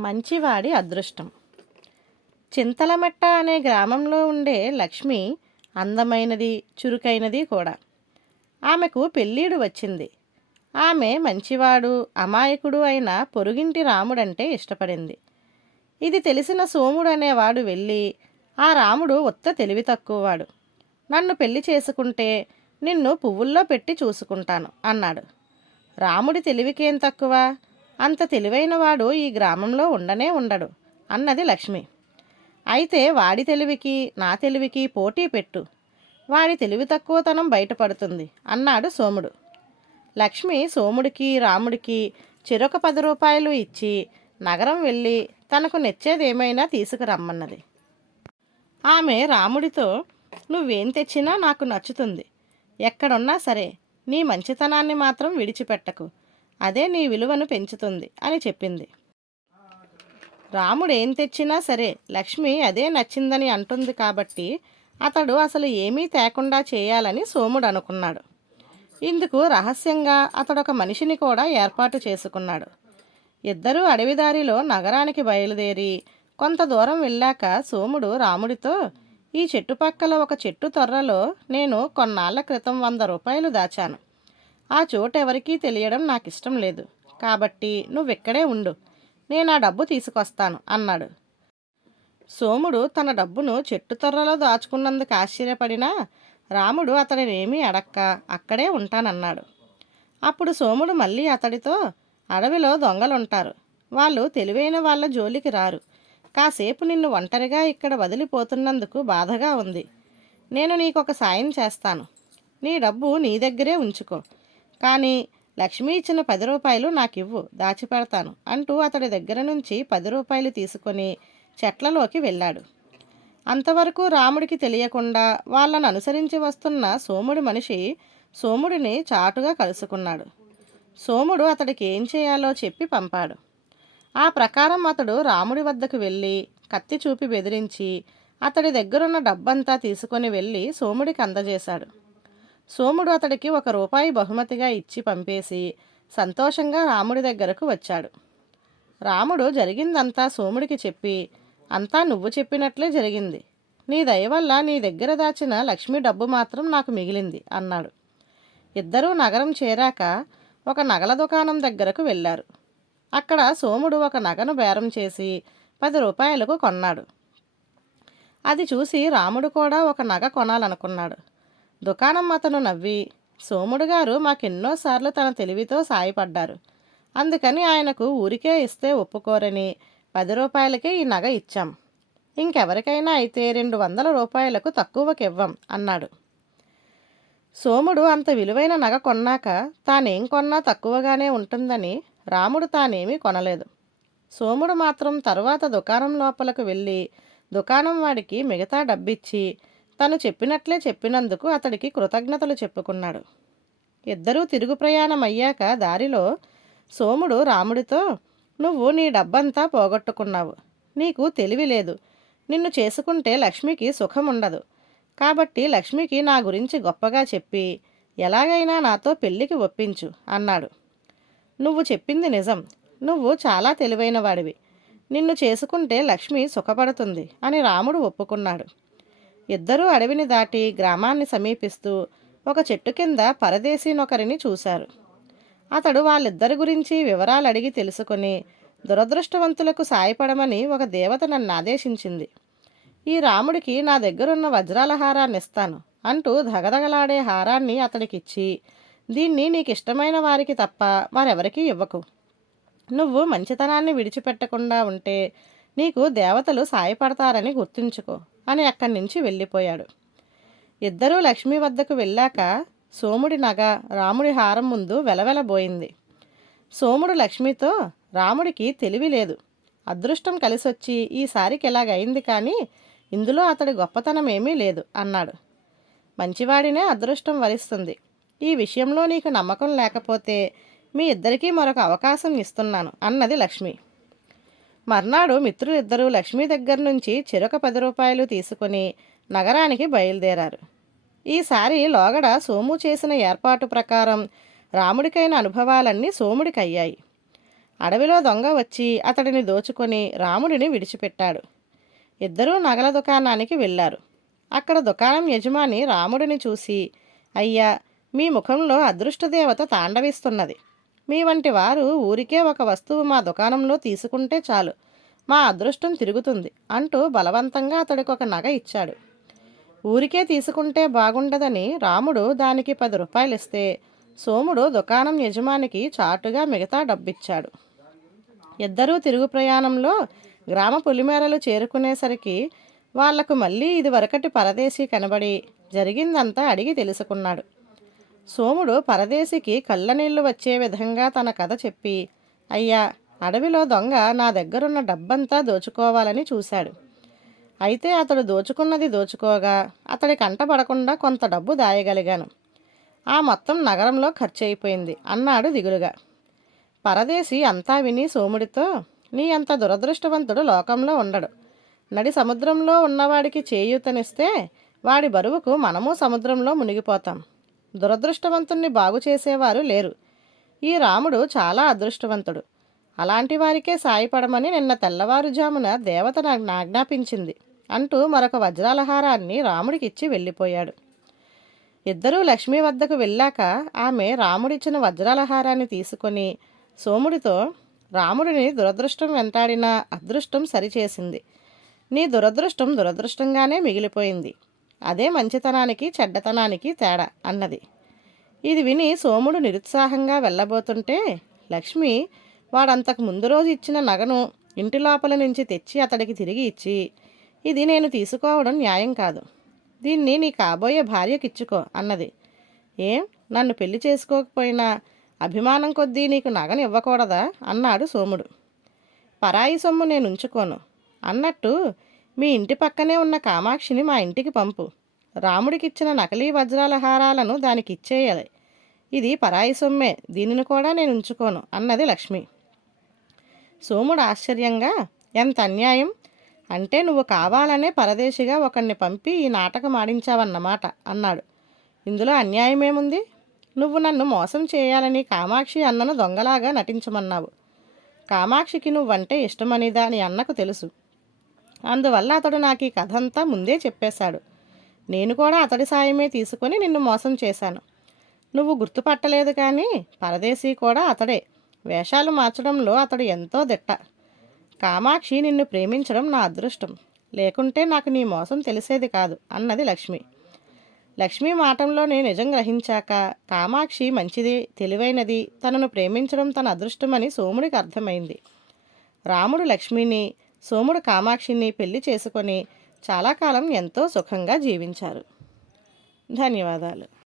మంచివాడి అదృష్టం. చింతలమెట్ట అనే గ్రామంలో ఉండే లక్ష్మి అందమైనది చురుకైనది కూడా. ఆమెకు పెళ్ళీడు వచ్చింది. ఆమె మంచివాడు అమాయకుడు అయిన పొరుగింటి రాముడంటే ఇష్టపడింది. ఇది తెలిసిన సోముడు అనేవాడు వెళ్ళి ఆ రాముడు ఉత్త తెలివి తక్కువవాడు. నన్ను పెళ్ళి చేసుకుంటే నిన్ను పువ్వుల్లో పెట్టి చూసుకుంటాను అన్నాడు. రాముడి తెలివికేం తక్కువ? అంత తెలివైనవాడు ఈ గ్రామంలో ఉండనే ఉండడు అన్నది లక్ష్మి. అయితే వాడి తెలివికి నా తెలివికి పోటీ పెట్టు. వాడి తెలివి తక్కువతనం బయటపడుతుంది అన్నాడు సోముడు. లక్ష్మి సోముడికి రాముడికి చెరొక పది రూపాయలు ఇచ్చి నగరం వెళ్ళి తనకు నచ్చేదేమైనా తీసుకురమ్మన్నది. ఆమె రాముడితో నువ్వేం తెచ్చినా నాకు నచ్చుతుంది. ఎక్కడున్నా సరే నీ మంచితనాన్ని మాత్రం విడిచిపెట్టకు. అదే నీ విలువను పెంచుతుంది అని చెప్పింది. రాముడు ఏం తెచ్చినా సరే లక్ష్మి అదే నచ్చిందని అంటుంది కాబట్టి అతడు అసలు ఏమీ తేకుండా చేయాలని సోముడు అనుకున్నాడు. ఇందుకు రహస్యంగా అతడు ఒక మనిషిని కూడా ఏర్పాటు చేసుకున్నాడు. ఇద్దరూ అడవిదారిలో నగరానికి బయలుదేరి కొంత దూరం వెళ్ళాక సోముడు రాముడితో ఈ చెట్టుపక్కల ఒక చెట్టు తొర్రలో నేను కొన్నాళ్ళ క్రితం వంద రూపాయలు దాచాను. ఆ చోటు ఎవరికీ తెలియడం నాకు ఇష్టం లేదు. కాబట్టి నువ్వెక్కడే ఉండు. నేను ఆ డబ్బు తీసుకొస్తాను అన్నాడు. సోముడు తన డబ్బును చెట్టు తొర్రలో దాచుకున్నందుకు ఆశ్చర్యపడినా రాముడు అతడినేమీ అడక్క అక్కడే ఉంటానన్నాడు. అప్పుడు సోముడు మళ్ళీ అతడితో అడవిలో దొంగలుంటారు. వాళ్ళు తెలివైన వాళ్ళ జోలికి రారు. కాసేపు నిన్ను ఒంటరిగా ఇక్కడ వదిలిపోతున్నందుకు బాధగా ఉంది. నేను నీకొక సాయం చేస్తాను. నీ డబ్బు నీ దగ్గరే ఉంచుకో. కానీ లక్ష్మి ఇచ్చిన పది రూపాయలు నాకు ఇవ్వు దాచిపెడతాను అంటూ అతడి దగ్గర నుంచి పది రూపాయలు తీసుకొని చెట్లలోకి వెళ్ళాడు. అంతవరకు రాముడికి తెలియకుండా వాళ్ళను అనుసరించి వస్తున్న సోముడి మనిషి సోముడిని చాటుగా కలుసుకున్నాడు. సోముడు అతడికి ఏం చేయాలో చెప్పి పంపాడు. ఆ ప్రకారం అతడు రాముడి వద్దకు వెళ్ళి కత్తి చూపి బెదిరించి అతడి దగ్గరున్న డబ్బంతా తీసుకొని వెళ్ళి సోముడికి అందజేశాడు. సోముడు అతడికి ఒక రూపాయి బహుమతిగా ఇచ్చి పంపేసి సంతోషంగా రాముడి దగ్గరకు వచ్చాడు. రాముడు జరిగిందంతా సోముడికి చెప్పి అంతా నువ్వు చెప్పినట్లే జరిగింది. నీ దయ వల్ల నీ దగ్గర దాచిన లక్ష్మి డబ్బు మాత్రం నాకు మిగిలింది అన్నాడు. ఇద్దరూ నగరం చేరాక ఒక నగల దుకాణం దగ్గరకు వెళ్ళారు. అక్కడ సోముడు ఒక నగను బేరం చేసి పది రూపాయలకు కొన్నాడు. అది చూసి రాముడు కూడా ఒక నగ కొనాలనుకున్నాడు. దుకాణం అతను నవ్వి సోముడు గారు మాకెన్నోసార్లు తన తెలివితో సాయపడ్డారు. అందుకని ఆయనకు ఊరికే ఇస్తే ఒప్పుకోరని పది రూపాయలకే ఈ నగ ఇచ్చాం. ఇంకెవరికైనా అయితే రెండు వందల రూపాయలకు తక్కువకివ్వం అన్నాడు. సోముడు అంత విలువైన నగ కొన్నాక తానేం కొన్నా తక్కువగానే ఉంటుందని రాముడు తానేమీ కొనలేదు. సోముడు మాత్రం తరువాత దుకాణం లోపలకు వెళ్ళి దుకాణం వాడికి మిగతా డబ్బిచ్చి తను చెప్పినట్లే చెప్పినందుకు అతడికి కృతజ్ఞతలు చెప్పుకున్నాడు. ఇద్దరూ తిరుగు ప్రయాణం అయ్యాక దారిలో సోముడు రాముడితో నువ్వు నీ డబ్బంతా పోగొట్టుకున్నావు. నీకు తెలివి లేదు. నిన్ను చేసుకుంటే లక్ష్మికి సుఖం ఉండదు కాబట్టి లక్ష్మికి నా గురించి గొప్పగా చెప్పి ఎలాగైనా నాతో పెళ్ళికి ఒప్పించు అన్నాడు. నువ్వు చెప్పింది నిజం. నువ్వు చాలా తెలివైన వాడివి నిన్ను చేసుకుంటే లక్ష్మి సుఖపడుతుంది అని రాముడు ఒప్పుకున్నాడు. ఇద్దరూ అడవిని దాటి గ్రామాన్ని సమీపిస్తూ ఒక చెట్టు కింద పరదేశీనొకరిని చూశారు. అతడు వాళ్ళిద్దరి గురించి వివరాలు అడిగి తెలుసుకొని దురదృష్టవంతులకు సాయపడమని ఒక దేవత నన్ను ఆదేశించింది. ఈ రాముడికి నా దగ్గరున్న వజ్రాల హారాన్ని ఇస్తాను అంటూ ధగధగలాడే హారాన్ని అతడికిచ్చి దీన్ని నీకు ఇష్టమైన వారికి తప్ప మరెవరికీ ఇవ్వకు. నువ్వు మంచితనాన్ని విడిచిపెట్టకుండా ఉంటే నీకు దేవతలు సాయపడతారని గుర్తుంచుకో. అని అక్కడి నుంచి వెళ్ళిపోయాడు. ఇద్దరూ లక్ష్మి వద్దకు వెళ్ళాక సోముడి నగ రాముడి హారం ముందు వెలవెలబోయింది. సోముడు లక్ష్మితో రాముడికి తెలివి లేదు. అదృష్టం కలిసొచ్చి ఈసారికి ఎలాగైంది కానీ ఇందులో అతడి గొప్పతనం ఏమీ లేదు అన్నాడు. మంచివాడినే అదృష్టం వరిస్తుంది. ఈ విషయంలో నీకు నమ్మకం లేకపోతే మీ ఇద్దరికీ మరొక అవకాశం ఇస్తున్నాను అన్నది లక్ష్మి. మర్నాడు మిత్రులిద్దరూ లక్ష్మి దగ్గర నుంచి చెరొక పది రూపాయలు తీసుకుని నగరానికి బయలుదేరారు. ఈసారి లోగడ సోము చేసిన ఏర్పాటు ప్రకారం రాముడికైన అనుభవాలన్నీ సోముడికయ్యాయి. అడవిలో దొంగ వచ్చి అతడిని దోచుకొని రాముడిని విడిచిపెట్టాడు. ఇద్దరూ నగల దుకాణానికి వెళ్ళారు. అక్కడ దుకాణం యజమాని రాముడిని చూసి అయ్యా మీ ముఖంలో అదృష్టదేవత తాండవిస్తున్నది. మీ వంటి వారు ఊరికే ఒక వస్తువు మా దుకాణంలో తీసుకుంటే చాలు. మా అదృష్టం తిరుగుతుంది అంటూ బలవంతంగా అతడికి ఒక నగ ఇచ్చాడు. ఊరికే తీసుకుంటే బాగుండదని రాముడు దానికి పది రూపాయలు ఇస్తే సోముడు దుకాణం యజమానికి చాటుగా మిగతా డబ్బిచ్చాడు. ఇద్దరూ తిరుగు ప్రయాణంలో గ్రామ పులిమేరలు చేరుకునేసరికి వాళ్ళకు మళ్ళీ ఇదివరకటి పరదేశీ కనబడి జరిగిందంతా అడిగి తెలుసుకున్నాడు. సోముడు పరదేశికి కళ్ళనీళ్ళు వచ్చే విధంగా తన కథ చెప్పి అయ్యా అడవిలో దొంగ నా దగ్గరున్న డబ్బంతా దోచుకోవాలని చూశాడు. అయితే అతడు దోచుకున్నది దోచుకోగా అతడి కంటపడకుండా కొంత డబ్బు దాయగలిగాను. ఆ మొత్తం నగరంలో ఖర్చు అయిపోయింది అన్నాడు దిగులుగా. పరదేశి అంతా విని సోముడితో నీ అంత దురదృష్టవంతుడు లోకంలో ఉండడు. నడి సముద్రంలో ఉన్నవాడికి చేయూతనిస్తే వాడి బరువుకు మనము సముద్రంలో మునిగిపోతాం. దురదృష్టవంతుణ్ణి బాగు చేసేవారు లేరు. ఈ రాముడు చాలా అదృష్టవంతుడు. అలాంటి వారికే సాయపడమని నిన్న తెల్లవారుజామున దేవత నాకు ఆజ్ఞాపించింది అంటూ మరొక వజ్రాలహారాన్ని రాముడికిచ్చి వెళ్ళిపోయాడు. ఇద్దరూ లక్ష్మి వద్దకు వెళ్ళాక ఆమె రాముడిచ్చిన వజ్రాలహారాన్ని తీసుకొని సోముడితో రాముడిని దురదృష్టం వెంటాడిన అదృష్టం సరిచేసింది. నీ దురదృష్టం దురదృష్టంగానే మిగిలిపోయింది. అదే మంచితనానికి చెడ్డతనానికి తేడా అన్నది. ఇది విని సోముడు నిరుత్సాహంగా వెళ్ళబోతుంటే లక్ష్మి వాడంతకు ముందు రోజు ఇచ్చిన నగను ఇంటి లోపల నుంచి తెచ్చి అతడికి తిరిగి ఇచ్చి ఇది నేను తీసుకోవడం న్యాయం కాదు. దీన్ని నీ కాబోయే భార్యకిచ్చుకో అన్నది. ఏం? నన్ను పెళ్ళి చేసుకోకపోయినా అభిమానం కొద్దీ నీకు నగను ఇవ్వకూడదా? అన్నాడు సోముడు. పరాయి సొమ్ము నేను ఉంచుకోను అన్నట్టు మీ ఇంటి పక్కనే ఉన్న కామాక్షిని మా ఇంటికి పంపు. రాముడికిచ్చిన నకిలీ వజ్రాల హారాలను దానికి ఇచ్చేయాలి. ఇది పరాయి సొమ్మే. దీనిని కూడా నేను ఉంచుకోను అన్నది లక్ష్మి. సోముడు ఆశ్చర్యంగా ఎంత అన్యాయం? అంటే నువ్వు కావాలనే పరదేశిగా ఒకరిని పంపి ఈ నాటకం ఆడించావన్నమాట అన్నాడు. ఇందులో అన్యాయమేముంది? నువ్వు నన్ను మోసం చేయాలని కామాక్షి అన్నను దొంగలాగా నటించమన్నావు. కామాక్షికి నువ్వంటే ఇష్టమనిదా అని అన్నకు తెలుసు. అందువల్ల అతడు నాకు ఈ కథ అంతా ముందే చెప్పేశాడు. నేను కూడా అతడి సాయమే తీసుకొని నిన్ను మోసం చేశాను. నువ్వు గుర్తుపట్టలేదు కానీ పరదేశీ కూడా అతడే. వేషాలు మార్చడంలో అతడు ఎంతో దిట్ట. కామాక్షి నిన్ను ప్రేమించడం నా అదృష్టం. లేకుంటే నాకు నీ మోసం తెలిసేది కాదు అన్నది లక్ష్మి. లక్ష్మి నేను నిజం గ్రహించాక కామాక్షి మంచిది తెలివైనది తనను ప్రేమించడం తన అదృష్టమని సోముడికి అర్థమైంది. రాముడు లక్ష్మిని సోముడు కామాక్షిని పెళ్ళి చేసుకొని చాలా కాలం ఎంతో సుఖంగా జీవించారు. ధన్యవాదాలు.